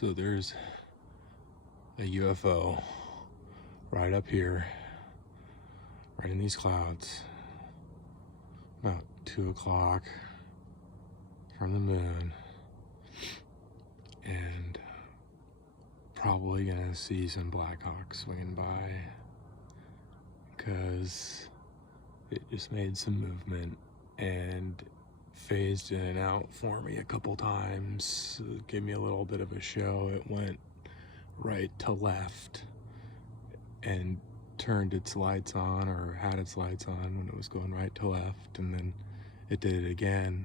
So there's a UFO right up here, right in these clouds, about 2 o'clock from the moon, and probably gonna see some Blackhawks swinging by because it just made some movement and phased in and out for me a couple times. It gave me a little bit of a show. It went right to left and turned its lights on, or had its lights on when it was going right to left, and then it did it again,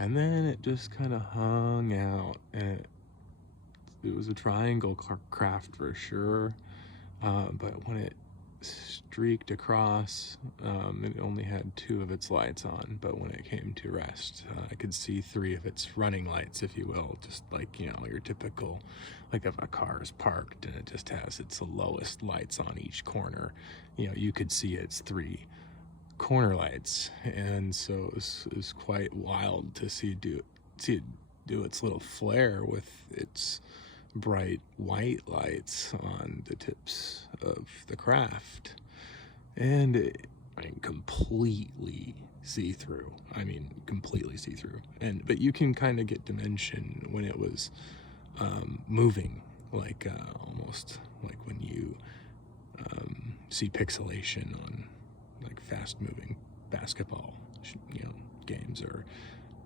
and then it just kind of hung out, and it was a triangle craft for sure, but when it streaked across, it only had 2 of its lights on, but when it came to rest, I could see 3 of its running lights, if you will, just like, you know, your typical, like if a car is parked and it just has its lowest lights on each corner, you know, you could see its 3 corner lights. And so it was quite wild to see it do its little flare with its bright white lights on the tips of the craft, and completely see-through. Completely see-through. But you can kind of get dimension when it was moving, like almost like when you see pixelation on like fast-moving basketball, you know, games or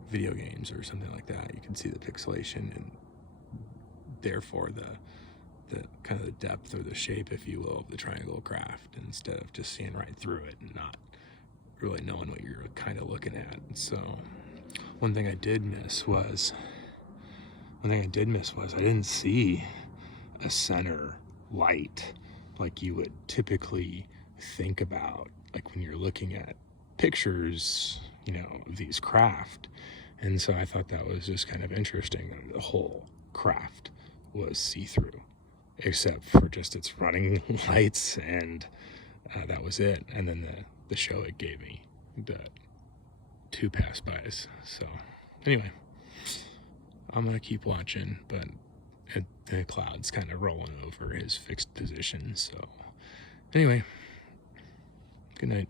video games or something like that. You can see the pixelation, and therefore the kind of the depth or the shape, if you will, of the triangle craft, instead of just seeing right through it and not really knowing what you're kind of looking at. So one thing I did miss was I didn't see a center light like you would typically think about, like when you're looking at pictures, you know, of these craft. And so I thought that was just kind of interesting that the whole craft was see-through except for just its running lights, and that was it. And then the show it gave me, the 2 pass-bys. So anyway, I'm gonna keep watching, but the cloud's kind of rolling over his fixed position. So anyway, good night.